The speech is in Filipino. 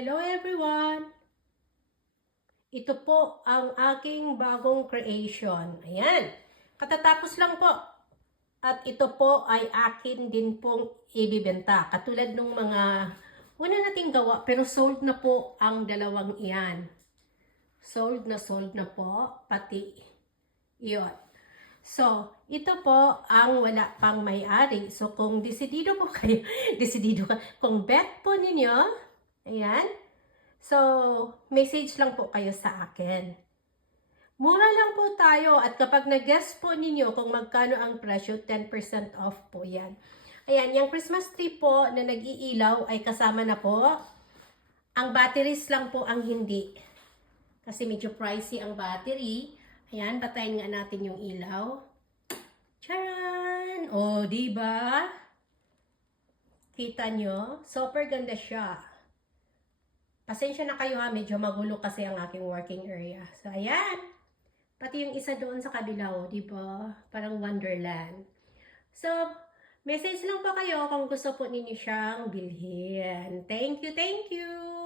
Hello everyone! Ito po ang aking bagong creation. Ayan. Katatapos lang po. At ito po ay akin din pong ibibenta. Katulad ng mga una nating gawa pero sold na po ang dalawang iyan. Sold na po. Pati iyon. So, ito po ang wala pang may-ari. So, kung desidido po kayo, desidido ka, kung bet po ninyo, ayan, so, message lang po kayo sa akin. Mura lang po tayo at kapag nag-guess po ninyo kung magkano ang presyo, 10% off po yan. Ayan, yung Christmas tree po na nag-iilaw ay kasama na po. Ang batteries lang po ang hindi. Kasi medyo pricey ang battery. Ayan, batayin nga natin yung ilaw. Charan! O, diba? Kita nyo? Super ganda siya. Pasensya na kayo ha, medyo magulo kasi ang aking working area. So, ayan. Pati yung isa doon sa kabilaw, di ba? Parang Wonderland. So, message lang po kayo kung gusto po ninyo siyang bilhin. Thank you, thank you!